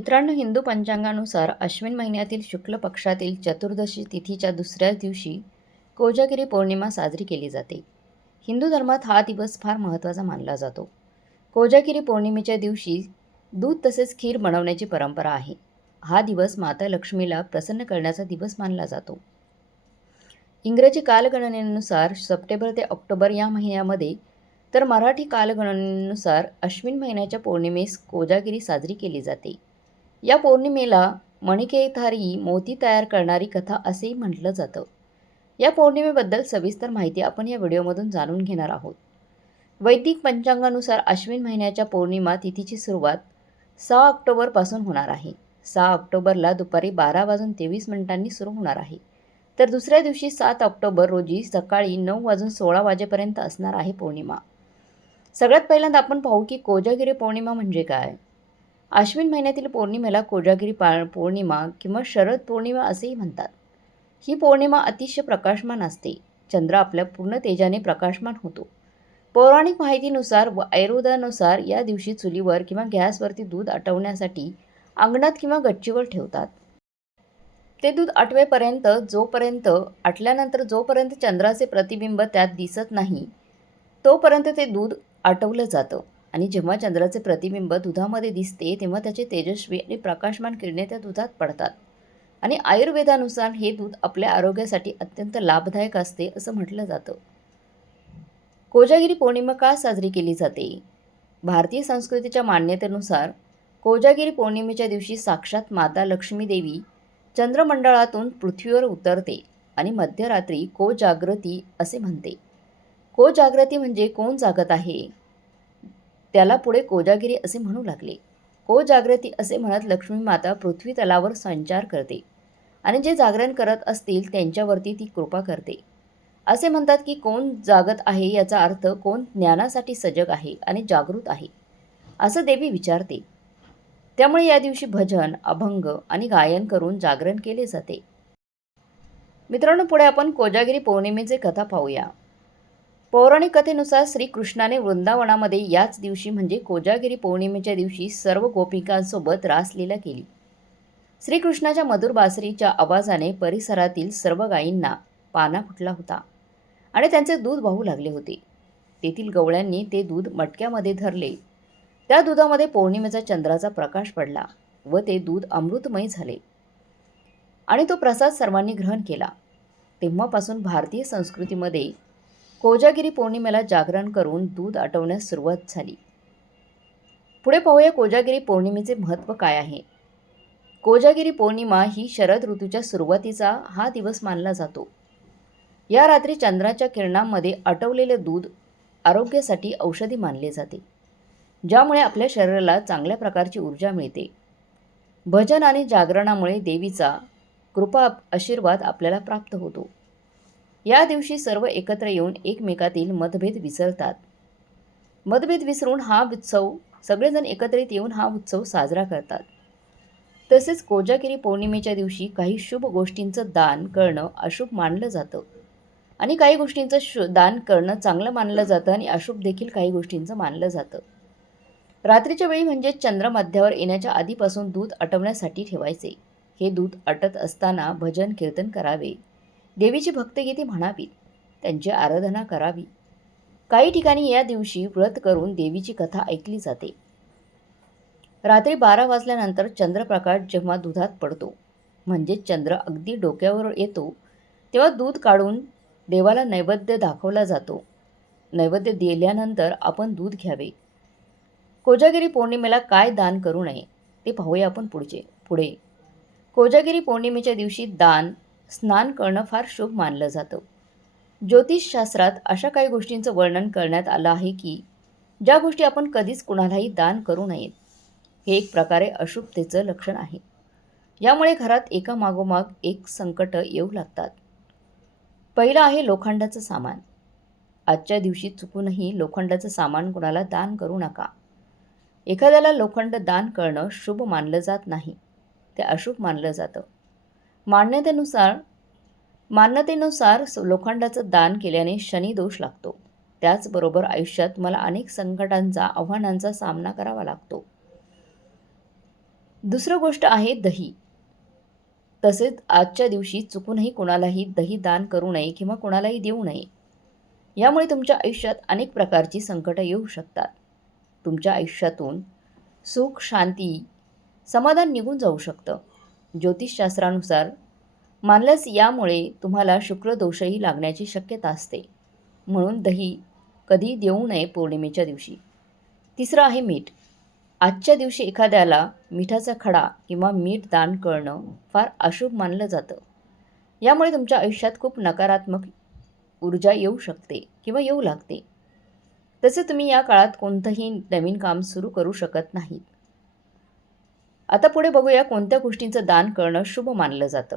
मित्रांनो हिंदू पंचांगानुसार अश्विन महिन्यातील शुक्ल पक्षातील चतुर्दशी तिथीच्या दुसऱ्याच दिवशी कोजागिरी पौर्णिमा साजरी केली जाते. हिंदू धर्मात हा दिवस फार महत्त्वाचा मानला जातो. कोजागिरी पौर्णिमेच्या दिवशी दूध तसेच खीर बनवण्याची परंपरा आहे. हा दिवस माता लक्ष्मीला प्रसन्न करण्याचा दिवस मानला जातो. इंग्रजी कालगणनेनुसार सप्टेंबर ते ऑक्टोबर या महिन्यामध्ये तर मराठी कालगणनेनुसार अश्विन महिन्याच्या पौर्णिमेस कोजागिरी साजरी केली जाते. या पौर्णिमेला मणिकेथारी मोती तयार करणारी कथा असेही म्हटलं जातं. या पौर्णिमेबद्दल सविस्तर माहिती आपण या व्हिडिओमधून जाणून घेणार आहोत. वैदिक पंचांगानुसार अश्विन महिन्याच्या पौर्णिमा तिथीची सुरुवात सहा ऑक्टोबरपासून होणार आहे. सहा ऑक्टोबरला दुपारी बारा वाजून तेवीस मिनिटांनी सुरू होणार आहे. तर दुसऱ्या दिवशी सात ऑक्टोबर रोजी सकाळी नऊ वाजून सोळा वाजेपर्यंत असणार आहे पौर्णिमा. सगळ्यात पहिल्यांदा आपण पाहू की कोजागिरी पौर्णिमा म्हणजे काय? आश्विन महिन्यातील पौर्णिमेला कोजागिरी पा पौर्णिमा किंवा शरद पौर्णिमा असेही म्हणतात. ही पौर्णिमा अतिशय प्रकाशमान असते. चंद्र आपल्या पूर्ण तेजाने प्रकाशमान होतो. पौराणिक माहितीनुसार व आयुर्वेदानुसार या दिवशी चुलीवर किंवा गॅसवरती दूध आटवण्यासाठी अंगणात किंवा गच्चीवर ठेवतात. ते दूध आटवेपर्यंत जोपर्यंत आटल्यानंतर जोपर्यंत चंद्राचे प्रतिबिंब त्यात दिसत नाही तोपर्यंत ते दूध आटवलं जातं. आणि जेव्हा चंद्राचे प्रतिबिंब दुधामध्ये दिसते तेव्हा त्याचे तेजस्वी आणि प्रकाशमान किरणे त्या दुधात पडतात. आणि आयुर्वेदानुसार हे दूध आपल्या आरोग्यासाठी अत्यंत लाभदायक असते असं म्हटलं जातं. कोजागिरी पौर्णिमा का साजरी केली जाते? भारतीय संस्कृतीच्या मान्यतेनुसार कोजागिरी पौर्णिमेच्या दिवशी साक्षात माता लक्ष्मी देवी चंद्रमंडळातून पृथ्वीवर उतरते आणि मध्यरात्री कोजागृती असे म्हणते. कोजागृती म्हणजे कोण जागत आहे? त्याला पुढे कोजागिरी असे म्हणू लागले. कोजागृती असे म्हणत लक्ष्मी माता पृथ्वी तलावर संचार करते. आणि जे जागरण करत असतील त्यांच्यावरती ती कृपा करते. असे म्हणतात की कोण जागत आहे याचा अर्थ कोण ज्ञानासाठी सजग आहे आणि जागृत आहे. असं देवी विचारते. त्यामुळे या दिवशी भजन अभंग आणि गायन करून जागरण केले जाते. मित्रांनो पुढे आपण कोजागिरी पौर्णिमेचे कथा पाहूया. पौराणिक कथेनुसार श्रीकृष्णाने वृंदावनामध्ये याच दिवशी म्हणजे कोजागिरी पौर्णिमेच्या दिवशी सर्व गोपिकांसोबत रासलीला केली. श्रीकृष्णाच्या मधुर बासरीच्या आवाजाने परिसरातील सर्व गायींना पाना फुटला होता आणि त्यांचे दूध वाहू लागले होते. तेथील गवळ्यांनी ते दूध मटक्यामध्ये धरले. त्या दुधामध्ये पौर्णिमेचा चंद्राचा प्रकाश पडला व ते दूध अमृतमय झाले. आणि तो प्रसाद सर्वांनी ग्रहण केला. तेव्हापासून भारतीय संस्कृतीमध्ये कोजागिरी पौर्णिमेला जागरण करून दूध आटवण्यास सुरुवात झाली. पुढे पाहूया कोजागिरी पौर्णिमेचे महत्त्व काय आहे. कोजागिरी पौर्णिमा ही शरद ऋतूच्या सुरुवातीचा हा दिवस मानला जातो. या रात्री चंद्राच्या किरणांमध्ये आटवलेले दूध आरोग्यासाठी औषधी मानले जाते. ज्यामुळे आपल्या शरीराला चांगल्या प्रकारची ऊर्जा मिळते. भजन आणि जागरणामुळे देवीचा कृपा आशीर्वाद आपल्याला प्राप्त होतो. या दिवशी सर्व एकत्र येऊन एकमेकातील मतभेद विसरतात. मतभेद विसरून हा उत्सव सगळेजण एकत्रित येऊन हा उत्सव साजरा करतात. तसेच कोजागिरी पौर्णिमेच्या दिवशी काही शुभ गोष्टींचं दान करणं अशुभ मानलं जातं. आणि काही गोष्टींचं शु दान करणं चांगलं मानलं जातं आणि अशुभ देखील काही गोष्टींचं मानलं जातं. रात्रीच्या वेळी म्हणजे चंद्र मध्यावर येण्याच्या आधीपासून दूध आटवण्यासाठी ठेवायचे. हे दूध आटत असताना भजन कीर्तन करावे. देवीची भक्तगीते म्हणावीत त्यांची आराधना करावी. काही ठिकाणी या दिवशी व्रत करून देवीची कथा ऐकली जाते. रात्री बारा वाजल्यानंतर चंद्रप्रकाश जेव्हा दुधात पडतो म्हणजे चंद्र अगदी डोक्यावर येतो तेव्हा दूध काढून देवाला नैवेद्य दाखवला जातो. नैवेद्य दिल्यानंतर आपण दूध घ्यावे. कोजागिरी पौर्णिमेला काय दान करू नये ते पाहूया आपण पुढचे पुढे. कोजागिरी पौर्णिमेच्या दिवशी दान स्नान करणं फार शुभ मानलं जातं. ज्योतिषशास्त्रात अशा काही गोष्टींचं वर्णन करण्यात आलं आहे की ज्या गोष्टी आपण कधीच कुणालाही दान करू नयेत हे एक प्रकारे अशुभतेचं लक्षण आहे. यामुळे घरात एका मागोमाग एक संकट येऊ लागतात. पहिलं आहे लोखंडाचं सामान. आजच्या दिवशी चुकूनही लोखंडाचं सामान कुणाला दान करू नका. एखाद्याला लोखंड दान करणं शुभ मानलं जात नाही. ते अशुभ मानलं जातं. मान्यतेनुसार मान्यतेनुसार लोखंडाचं दान केल्याने शनी दोष लागतो. त्याचबरोबर आयुष्यात मला अनेक संकटांचा आव्हानांचा सामना करावा लागतो. दुसरं गोष्ट आहे दही. तसेच आजच्या दिवशी चुकूनही कोणालाही दही दान करू नये किंवा कोणालाही देऊ नये. यामुळे तुमच्या आयुष्यात अनेक प्रकारची संकटं येऊ शकतात. तुमच्या आयुष्यातून सुख शांती समाधान निघून जाऊ शकतं. ज्योतिषशास्त्रानुसार मानल्यास यामुळे तुम्हाला शुक्रदोषही लागण्याची शक्यता असते. म्हणून दही कधी देऊ नये पौर्णिमेच्या दिवशी. तिसरं आहे मीठ. आजच्या दिवशी एखाद्याला मिठाचा खडा किंवा मीठ दान करणं फार अशुभ मानलं जातं. यामुळे तुमच्या आयुष्यात खूप नकारात्मक ऊर्जा येऊ शकते किंवा येऊ लागते. तसे तुम्ही या काळात कोणतंही नवीन काम सुरू करू शकत नाहीत. आता पुढे बघूया कोणत्या गोष्टींचं दान करणं शुभ मानलं जातं.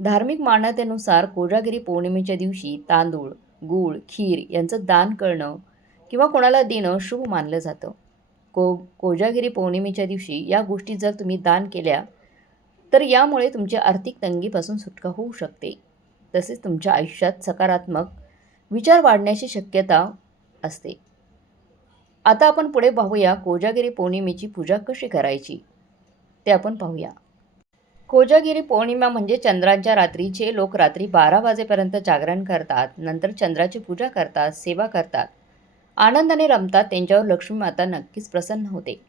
धार्मिक मान्यतेनुसार कोजागिरी पौर्णिमेच्या दिवशी तांदूळ गूळ खीर यांचं दान करणं किंवा कोणाला देणं शुभ मानलं जातं. को कोजागिरी पौर्णिमेच्या दिवशी या गोष्टी जर तुम्ही दान केल्या तर यामुळे तुमच्या आर्थिक तंगीपासून सुटका होऊ शकते. तसेच तुमच्या आयुष्यात सकारात्मक विचार वाढण्याची शक्यता असते. आता आपण पुढे पाहूया कोजागिरी पौर्णिमेची पूजा कशी करायची? ते आपण पाहूया. कोजागिरी पौर्णिमा म्हणजे चंद्रांच्या रात्रीचे लोक रात्री बारा वाजेपर्यंत जागरण करतात नंतर चंद्राची पूजा करतात सेवा करतात. आनंदाने रमतात त्यांच्यावर लक्ष्मी माता नक्कीच प्रसन्न होते.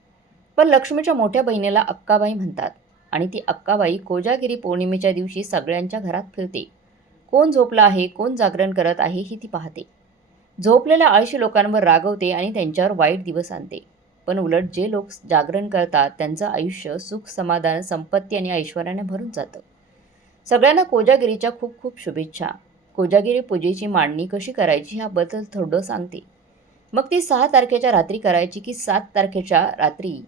पण लक्ष्मीच्या मोठ्या बहिणीला अक्काबाई म्हणतात आणि ती अक्काबाई कोजागिरी पौर्णिमेच्या दिवशी सगळ्यांच्या घरात फिरते. कोण झोपला आहे कोण जागरण करत आहे ही ती पाहते. झोपलेल्या आळशी लोकांवर रागवते आणि त्यांच्यावर वाईट दिवस आणते. पण उलट जे लोक जागरण करतात त्यांचं आयुष्य सुख समाधान संपत्ती आणि ऐश्वर्याने भरून जातं. सगळ्यांना कोजागिरीच्या खूप खूप शुभेच्छा. कोजागिरी पूजेची मांडणी कशी करायची ह्याबद्दल थोडं सांगते. मग ती सहा तारखेच्या रात्री करायची की सात तारखेच्या रात्री?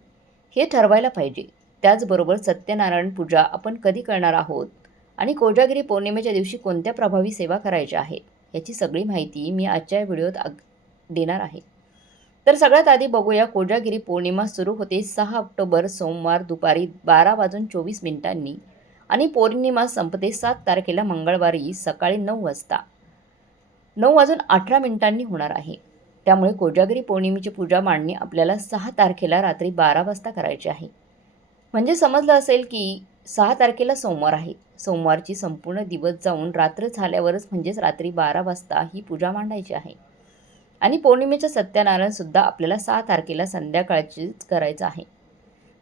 हे ठरवायला पाहिजे. त्याचबरोबर सत्यनारायण पूजा आपण कधी करणार आहोत? आणि कोजागिरी पौर्णिमेच्या दिवशी कोणत्या प्रभावी सेवा करायच्या आहेत? याची सगळी माहिती मी आजच्या व्हिडिओत अग देणार आहे. तर सगळ्यात आधी बघूया कोजागिरी पौर्णिमा सुरू होते सहा ऑक्टोबर सोमवार दुपारी बारा वाजून चोवीस मिनिटांनी आणि पौर्णिमा संपते सात तारखेला मंगळवारी सकाळी नऊ वाजता. नऊ वाजून अठरा मिनिटांनी होणार आहे. त्यामुळे कोजागिरी पौर्णिमेची पूजा मांडणी आपल्याला सहा तारखेला रात्री बारा वाजता करायची आहे. म्हणजे समजलं असेल की सहा तारखेला सोमवार आहे. सोमवारची संपूर्ण दिवस जाऊन रात्र झाल्यावरच म्हणजेच रात्री बारा वाजता ही पूजा मांडायची आहे. आणि पौर्णिमेचं सत्यनारायणसुद्धा आपल्याला सहा तारखेला संध्याकाळचीच करायचं आहे.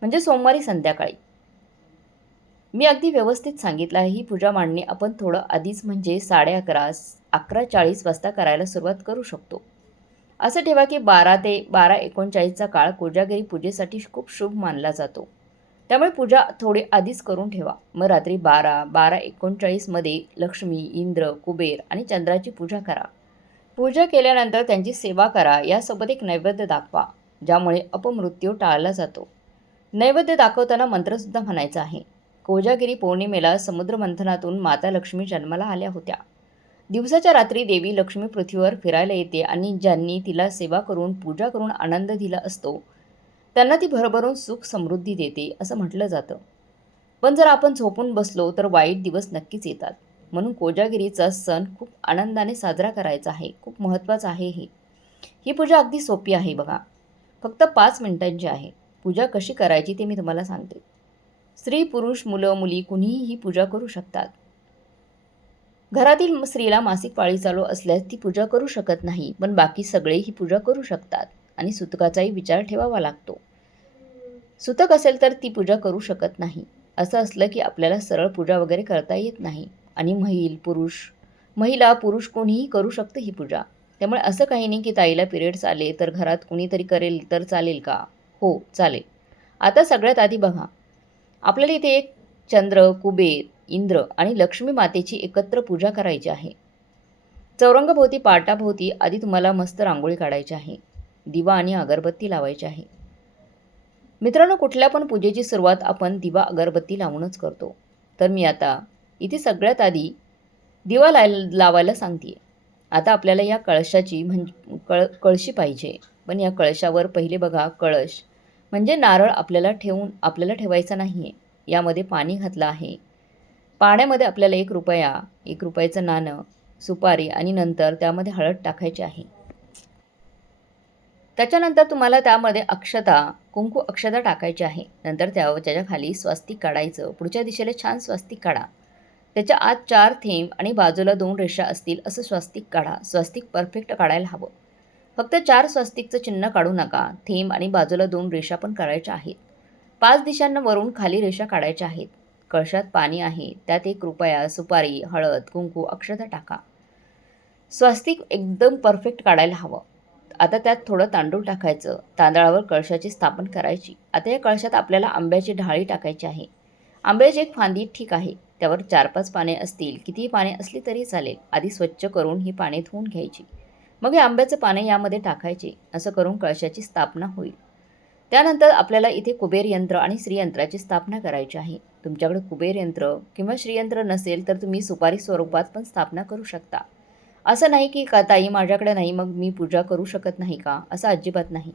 म्हणजे सोमवारी संध्याकाळी. मी अगदी व्यवस्थित सांगितलं आहे ही पूजा मांडणी आपण थोडं आधीच म्हणजे साडे अकरा अकरा चाळीस वाजता करायला सुरुवात करू शकतो. असं ठेवा की बारा ते बारा एकोणचाळीसचा काळ कोजागिरी पूजेसाठी खूप शुभ मानला जातो. त्यामुळे पूजा थोडे आधीच करून ठेवा. मग रात्री बारा बारा एकोणचाळीसमध्ये लक्ष्मी इंद्र कुबेर आणि चंद्राची पूजा करा. पूजा केल्यानंतर त्यांची सेवा करा. यासोबत एक नैवेद्य दाखवा ज्यामुळे अपमृत्यू टाळला जातो. नैवेद्य दाखवताना मंत्रसुद्धा म्हणायचा आहे. कोजागिरी पौर्णिमेला समुद्रमंथनातून माता लक्ष्मी जन्माला आल्या होत्या. दिवसाच्या रात्री देवी लक्ष्मी पृथ्वीवर फिरायला येते आणि ज्यांनी तिला सेवा करून पूजा करून आनंद दिला असतो त्यांना ती भरभरून सुख समृद्धी देते असं म्हटलं जातं. पण जर आपण झोपून बसलो तर वाईट दिवस नक्कीच येतात. म्हणून कोजागिरीचा सण खूप आनंदाने साजरा करायचा आहे खूप महत्त्वाचा आहे हे. ही पूजा अगदी सोपी आहे बघा. फक्त पाच मिनिटांची आहे. पूजा कशी करायची ते मी तुम्हाला सांगते. स्त्री पुरुष मुलं मुली कुणीही ही पूजा करू शकतात. घरातील स्त्रीला मासिक पाळी चालू असल्यास ती पूजा करू शकत नाही पण बाकी सगळे ही पूजा करू शकतात. आणि सुतकाचाही विचार ठेवावा लागतो. सुतक असेल तर ती पूजा करू शकत नाही. असं असलं की आपल्याला सरळ पूजा वगैरे करता येत नाही. आणि महिल पुरुष महिला पुरुष कोणीही करू शकतं ही पूजा. त्यामुळे असं काही नाही की ताईला पिरियड्स आले तर घरात कुणीतरी करेल तर चालेल का? हो चालेल. आता सगळ्यात आधी बघा. आपल्याला इथे एक चंद्र कुबेर इंद्र आणि लक्ष्मी मातेची एकत्र पूजा करायची आहे. चौरंगभोवती पाटाभोवती आधी तुम्हाला मस्त रांगोळी काढायची आहे. दिवा आणि अगरबत्ती लावायची आहे. मित्रांनो कुठल्या पण पूजेची सुरुवात आपण दिवा अगरबत्ती लावूनच करतो. तर मी आता इथे सगळ्यात आधी दिवा लाय लावायला सांगते आता आपल्याला या कळशाची म्हणजे कळ कळशी पाहिजे. पण या कळशावर पहिले बघा कळश म्हणजे नारळ आपल्याला ठेवून आपल्याला ठेवायचा नाही आहे यामध्ये पाणी घातलं आहे. पाण्यामध्ये आपल्याला एक रुपया एक रुपयाचं नाणं सुपारी आणि नंतर त्यामध्ये हळद टाकायची आहे. त्याच्यानंतर तुम्हाला त्यामध्ये अक्षता कुंकू अक्षता टाकायची आहे. नंतर त्या त्याच्याखाली स्वस्तिक काढायचं. पुढच्या दिशेला छान स्वस्तिक काढा. त्याच्या आत चार थेंब आणि बाजूला दोन रेषा असतील असं स्वस्तिक काढा. स्वस्तिक परफेक्ट काढायला हवं. फक्त चार स्वस्तिकचं चिन्ह काढू नका. थेंब आणि बाजूला दोन रेषा पण काढायच्या आहेत. पाच दिशांना वरून खाली रेषा काढायच्या आहेत. कळशात पाणी आहे. त्यात एक कृपया सुपारी हळद कुंकू अक्षता टाका. स्वस्तिक एकदम परफेक्ट काढायला हवं. आता त्यात थोडं तांदूळ टाकायचं. तांदळावर कळशाची स्थापन करायची. आता या कळशात आपल्याला आंब्याची ढाळी टाकायची आहे. आंब्याची एक फांदी ठीक आहे. त्यावर चार पाच पाने असतील. कितीही पाने असली तरी चालेल. आधी स्वच्छ करून ही पाने धुवून घ्यायची. मग हे आंब्याचं पाने यामध्ये टाकायचे. असं करून कळशाची स्थापना होईल. त्यानंतर आपल्याला इथे कुबेर यंत्र आणि श्रीयंत्राची स्थापना करायची आहे. तुमच्याकडे कुबेर यंत्र किंवा श्रीयंत्र नसेल तर तुम्ही सुपारी स्वरूपात पण स्थापना करू शकता. असं नाही की का ताई माझ्याकडे नाही मग मी पूजा करू शकत नाही का? असं अजिबात नाही.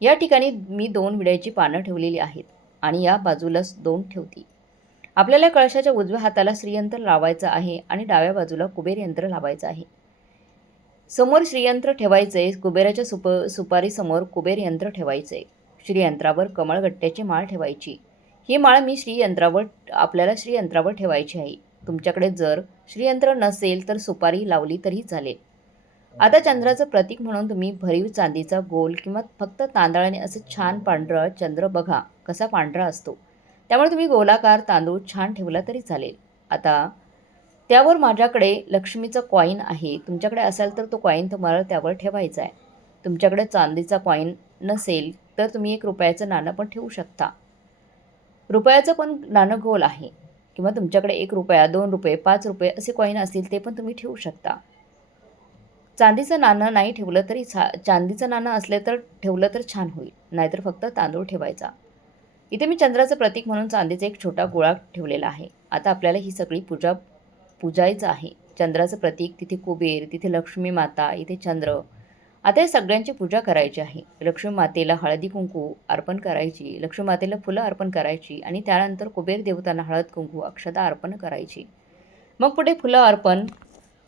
या ठिकाणी मी दोन विड्याची पानं ठेवलेली आहेत आणि या बाजूलाच दोन ठेवती. आपल्याला कळशाच्या उजव्या हाताला श्रीयंत्र लावायचं आहे आणि डाव्या बाजूला कुबेर यंत्र लावायचं आहे. समोर श्रीयंत्र ठेवायचे कुबेराच्या सुप सुपारीसमोर कुबेर यंत्र ठेवायचे. श्रीयंत्रावर कमळगट्ट्याची माळ ठेवायची. ही माळ मी श्रीयंत्रावर आपल्याला श्रीयंत्रावर ठेवायची आहे. तुमच्याकडे जर श्रीयंत्र नसेल तर सुपारी लावली तरी चालेल. आता चंद्राचं प्रतीक म्हणून तुम्ही भरीव चांदीचा गोल किंवा फक्त तांदळाने असं छान पांढरा चंद्र बघा कसा पांढरा असतो. त्यामुळे तुम्ही गोलाकार तांदूळ छान ठेवला तरी चालेल. आता त्यावर माझ्याकडे लक्ष्मीचा कॉईन आहे. तुमच्याकडे असेल तर तो कॉईन तुम्हाला त्यावर ठेवायचा आहे. तुमच्याकडे चांदीचा कॉईन नसेल तर तुम्ही एक रुपयाचं नाणं पण ठेवू शकता. रुपयाचं पण नाणं गोल आहे. किंवा तुमच्याकडे एक रुपया दोन रुपये पाच रुपये असे कॉईन असतील ते पण तुम्ही ठेवू शकता. चांदीचं नाणं नाही ठेवलं तरी छा चांदीचं नाणं असले तर ठेवलं तर छान होईल नाहीतर फक्त तांदूळ ठेवायचा. इथे मी चंद्राचं प्रतीक म्हणून चांदीचा एक छोटा गोळा ठेवलेला आहे. आता आपल्याला ही सगळी पूजा पूजायचं आहे. चंद्राचं प्रतीक तिथे कुबेर तिथे लक्ष्मी माता इथे चंद्र. आता या सगळ्यांची पूजा करायची आहे. लक्ष्मी मातेला हळदी कुंकू अर्पण करायची लक्ष्मी मातेला फुलं अर्पण करायची आणि त्यानंतर कुबेर देवतांना हळद कुंकू अक्षता अर्पण करायची. मग पुढे फुलं अर्पण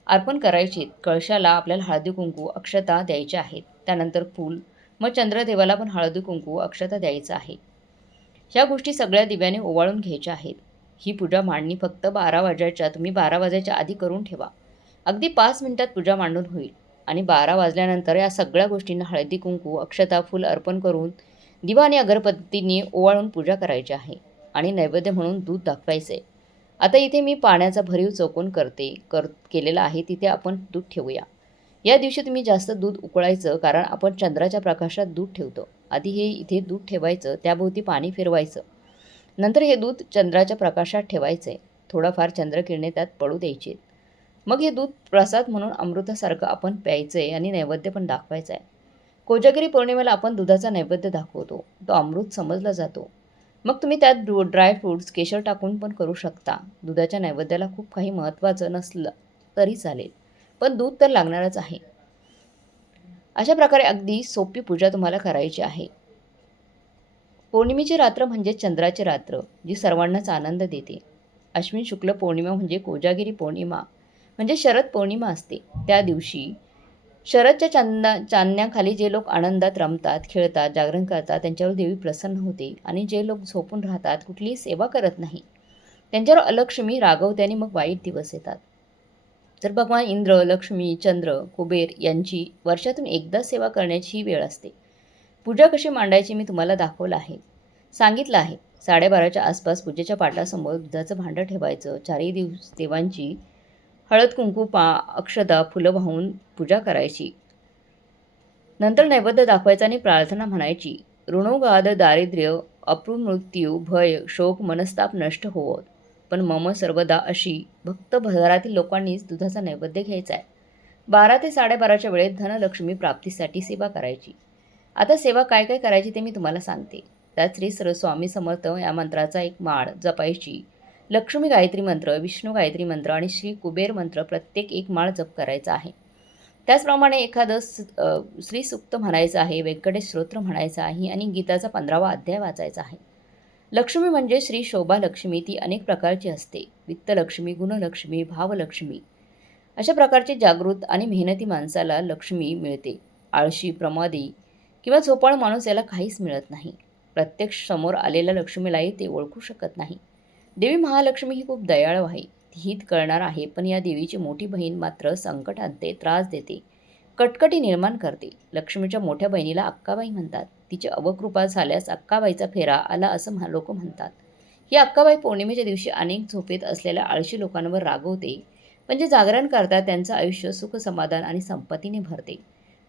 अर्पण करायची. कळशाला आपल्याला हळदी कुंकू अक्षता द्यायच्या आहेत. त्यानंतर फूल मग चंद्रदेवाला पण हळदी कुंकू अक्षता द्यायचं आहे. ह्या गोष्टी सगळ्या दिव्याने ओवाळून घ्यायच्या आहेत. ही पूजा मांडणी फक्त बारा वाजायच्या तुम्ही बारा वाजायच्या आधी करून ठेवा. अगदी पाच मिनिटात पूजा मांडून होईल. आणि बारा वाजल्यानंतर या सगळ्या गोष्टींना हळदी कुंकू अक्षता फुल अर्पण करून दिवा आणि ओवाळून पूजा करायची आहे आणि नैवेद्य म्हणून दूध दाखवायचे आता इथे मी पाण्याचा भरीव चौकोन करते कर केलेला आहे तिथे आपण दूध ठेवूया. या दिवशी तुम्ही जास्त दूध उकळायचं कारण आपण चंद्राच्या प्रकाशात दूध ठेवतो. आधी हे इथे दूध ठेवायचं त्याभोवती पाणी फिरवायचं. नंतर हे दूध चंद्राच्या प्रकाशात ठेवायचे थोडाफार चंद्रकिरणे त्यात पडू द्यायचे मग हे दूध प्रसाद म्हणून अमृतासारखं आपण प्यायचं आहे आणि नैवेद्य पण दाखवायचं आहे कोजागिरी पौर्णिमेला आपण दुधाचा नैवेद्य दाखवतो. तो अमृत समजला जातो. मग तुम्ही त्यात ड्रू ड्रायफ्रूट्स केशर टाकून पण करू शकता. दुधाच्या नैवेद्याला खूप काही महत्त्वाचं नसलं तरी चालेल. पण दूध तर लागणारच आहे. अशा प्रकारे अगदी सोपी पूजा तुम्हाला करायची आहे. पौर्णिमेची रात्र म्हणजे चंद्राची रात्र जी सर्वांनाच आनंद देते. अश्विन शुक्ल पौर्णिमा म्हणजे कोजागिरी पौर्णिमा. म्हणजे शरद पौर्णिमा असते त्या दिवशी. शरदच्या चांदा चांदण्याखाली जे लोक आनंदात रमतात खेळतात जागरण करतात त्यांच्यावर देवी प्रसन्न होते आणि जे लोक झोपून राहतात कुठलीही सेवा करत नाही त्यांच्यावर अलक्ष्मी रागवते आणि मग वाईट दिवस येतात. तर भगवान इंद्र लक्ष्मी चंद्र कुबेर यांची वर्षातून एकदा सेवा करण्याची ही वेळ असते. पूजा कशी मांडायची मी तुम्हाला दाखवलं आहे. सांगितलं आहे साडेबाराच्या आसपास पूजेच्या पाटासमोर दुधाचं भांडं ठेवायचं चारही दिवस देवांची हळद कुंकू पा अक्षदा फुलं वाहून पूजा करायची. नंतर नैवेद्य दाखवायचा आणि प्रार्थना म्हणायची. ऋणोगाद दारिद्र्य अप्रुमृत्यू भय शोक मनस्ताप नष्ट होवत. पण मम सर्वदा अशी भक्त भरातील लोकांनीच दुधाचा नैवेद्य घ्यायचा आहे. बारा ते साडेबाराच्या वेळेत धनलक्ष्मी प्राप्तीसाठी सेवा करायची. आता सेवा काय काय करायची ते मी तुम्हाला सांगते. त्यात श्री सर स्वामी समर्थ या मंत्राचा एक माळ जपायची. लक्ष्मी गायत्री मंत्र विष्णू गायत्री मंत्र आणि श्री कुबेर मंत्र प्रत्येक एक माळ जप करायचा आहे. त्याचप्रमाणे एखादं श्रीसुक्त म्हणायचं आहे व्यंकटेश स्तोत्र म्हणायचं आहे आणि गीताचा पंधरावा अध्याय वाचायचा आहे. लक्ष्मी म्हणजे श्री शोभा लक्ष्मी ती अनेक प्रकारची असते. वित्तलक्ष्मी गुणलक्ष्मी भावलक्ष्मी. अशा प्रकारची जागृत आणि मेहनती माणसाला लक्ष्मी मिळते. आळशी प्रमादी किंवा झोपाळ माणूस याला काहीच मिळत नाही. प्रत्यक्ष समोर आलेल्या लक्ष्मीलाही ते ओळखू शकत नाही. देवी महालक्ष्मी ही खूप दयाळू आहे. ती हित कळणार आहे पण या देवीची मोठी बहीण मात्र संकट आणते त्रास देते. कटकटी निर्माण करते. लक्ष्मीच्या मोठ्या बहिणीला अक्काबाई म्हणतात. तिची अवकृपा झाल्यास अक्काबाईचा फेरा आला असं महा लोक म्हणतात. ही अक्काबाई पौर्णिमेच्या दिवशी अनेक झोपेत असलेल्या आळशी लोकांवर रागवते. म्हणजे पण जे जागरण करतात त्यांचं आयुष्य सुख समाधान आणि संपत्तीने भरते.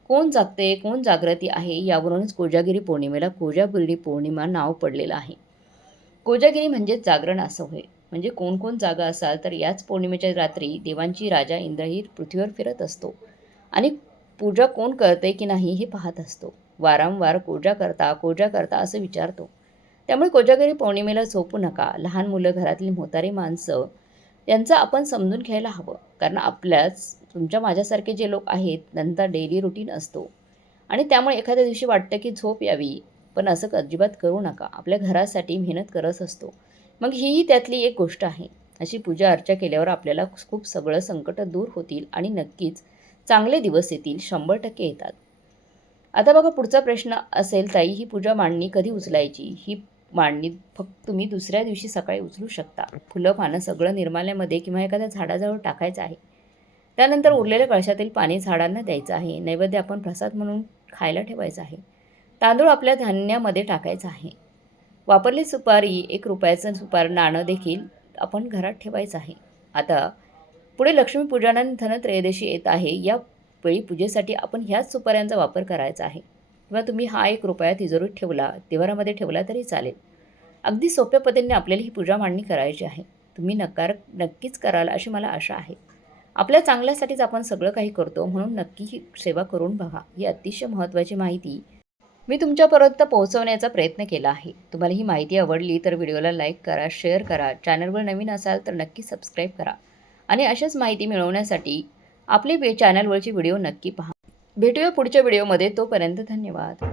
कोण जागते कोण जागृती आहे यावरूनच कोजागिरी पौर्णिमेला कोजागिरी पौर्णिमा नाव पडलेलं आहे. कोजागिरी म्हणजेच जागरण असं होय. म्हणजे कोण कोण जागा असाल तर याच पौर्णिमेच्या रात्री देवांची राजा इंद्रहीर पृथ्वीवर फिरत असतो. आणि पूजा कोण करते की नाही हे पाहत असतो. वारंवार कोजा करता कोजा करता असं विचारतो. त्यामुळे कोजागिरी पौर्णिमेला झोपू नका. लहान मुलं घरातली म्होतारी माणसं यांचं आपण समजून घ्यायला हवं. कारण आपल्याच तुमच्या माझ्यासारखे जे लोक आहेत नंतर डेली रुटीन असतो. आणि त्यामुळे एखाद्या दिवशी वाटतं की झोप यावी. पण असं अजिबात करू नका. आपल्या घरासाठी मेहनत करत असतो. मग हीही त्यातली एक गोष्ट आहे. अशी पूजा अर्चा केल्यावर आपल्याला खूप सगळं संकट दूर होतील आणि नक्कीच चांगले दिवस येतील शंभर टक्के येतात. आता बघा पुढचा प्रश्न असेल ताई ही पूजा मांडणी कधी उचलायची? ही मांडणी फक्त तुम्ही दुसऱ्या दिवशी सकाळी उचलू शकता. फुलं पानं सगळं निर्माल्यामध्ये किंवा एखाद्या झाडाजवळ टाकायचं आहे. त्यानंतर उरलेल्या कळशातील पाणी झाडांना द्यायचं आहे. नैवेद्य आपण प्रसाद म्हणून खायला ठेवायचं आहे. तांदूळ आपल्या धान्यामध्ये टाकायचं आहे. वापरली सुपारी एक रुपयाचं सुपार नाणं देखील आपण घरात ठेवायचं आहे. आता पुढे लक्ष्मीपूजनान धनत्रयोदशी येत आहे. या वेळी पूजेसाठी आपण ह्याच सुपाऱ्यांचा वापर करायचा आहे. किंवा तुम्ही हा एक रुपया तिजोरीत ठेवला तिवारामध्ये ठेवला तरी चालेल. अगदी सोप्या पद्धतीने आपल्याला ही पूजा मांडणी करायची आहे. तुम्ही नकार नक्कीच कराल अशी मला आशा आहे. आपल्या चांगल्यासाठीच आपण सगळं काही करतो म्हणून नक्की ही सेवा करून बघा. ही अतिशय महत्त्वाची माहिती मी तुमच्यापर्यंत पोहोचवण्याचा प्रयत्न केला आहे. तुम्हाला ही माहिती आवडली तर व्हिडिओला लाईक करा शेअर करा चॅनलवर नवीन असाल तर नक्की सबस्क्राईब करा. आणि अशाच माहिती मिळवण्यासाठी आपले वे चॅनलवरचे व्हिडिओ नक्की पहा. भेटूया पुढच्या व्हिडिओमध्ये. तोपर्यंत धन्यवाद.